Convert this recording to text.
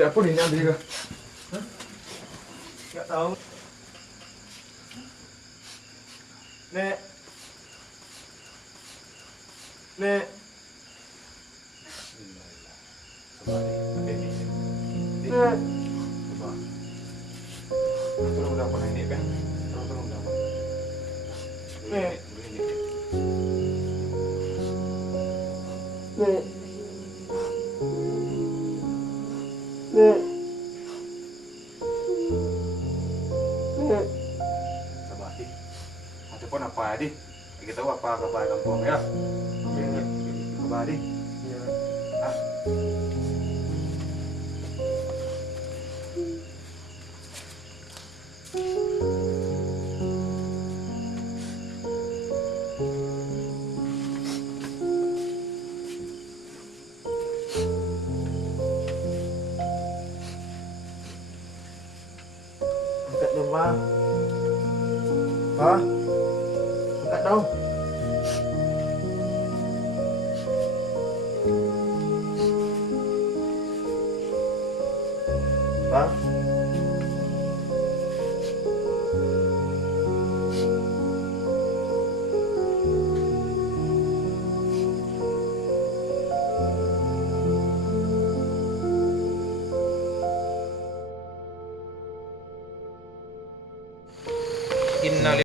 dapur ini ambil juga. Hah? Nggak tahu. Nek. Nek. Nek. Tolong dapur ini kan. Tolong dapur. Nek. Nek. Nek. Nek. Sabar, Dik. Ataupun apa, Dik? Kita tahu apa kabar kampung ya? Iya. Kabar, Dik. Iya. Ah. Angkat dong, Ma. Pa. Angkat dong. Pa.